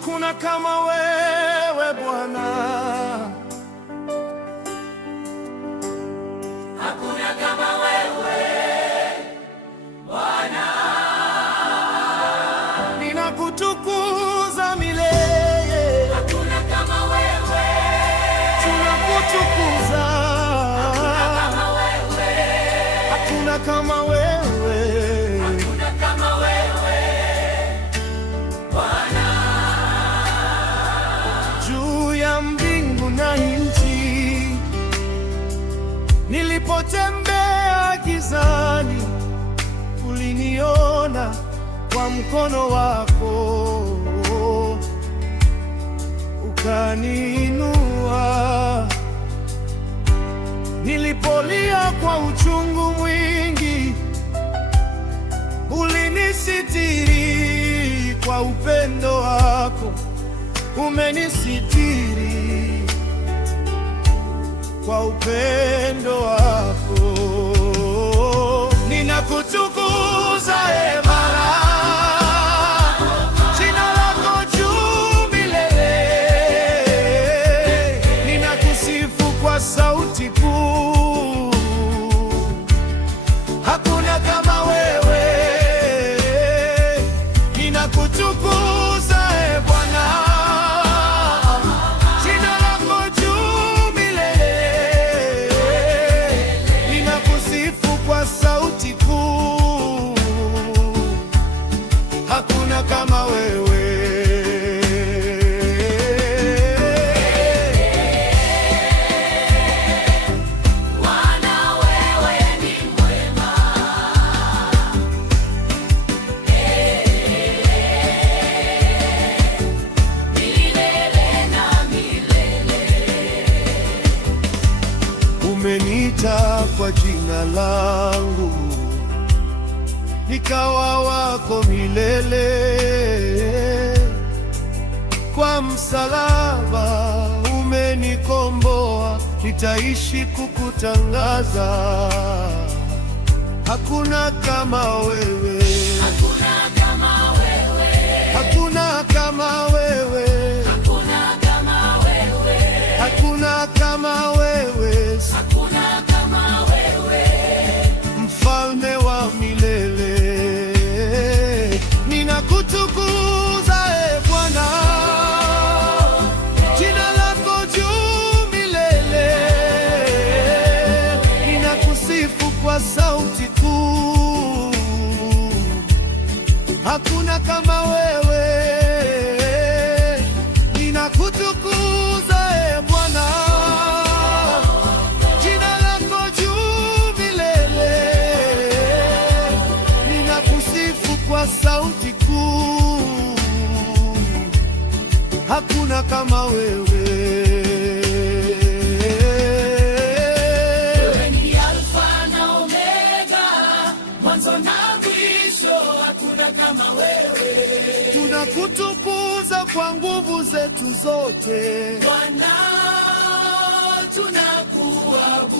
Hakuna kama wewe Bwana, hakuna kama wewe Bwana. Ninakutukuza milele, Hakuna kama wewe, tunakutukuza. hakuna kama wewe, Hakuna kama wewe, hakuna kama wewe Bwana. juu ya mbingu na nchi. Nilipotembea gizani, uliniona kwa mkono wako, ukaniinua. Nilipolia kwa uchungu mwingi, ulinisitiri kwa upendo wako. Umenisitiri kwa upendo wako. Ninakutukuza e Bwana, jina lako juu milele. Ninakusifu kwa sauti kuu, hakuna kama wewe. Ninakutukuza e Bwana, jina lako juu milele. Ninakusifu kwa sauti kuu, hakuna kama wewe. Bwana wewe ni mwema, milele na milele. Umeniita kwa jina langu, nikawa wako milele. Kwa msalaba umenikomboa, nitaishi kukutangaza. Hakuna kama wewe, Hakuna kama wewe, hakuna kama wewe, hakuna kama wewe, hakuna kama wewe, hakuna kama wewe. mfalme wa milele. Ninakutukuza e Bwana, jina lako juu milele. Ninakusifu kwa sauti kuu, hakuna kama wewe. Ninakutukuza e Bwana, jina lako juu milele. Ninakusifu kwa sauti kuu, hakuna kama wewe. Wewe ni Alfa na Omega, mwanzo na mwisho, hakuna kama wewe. Tunakutukuza kwa nguvu zetu zote. Bwana tunakuabudu.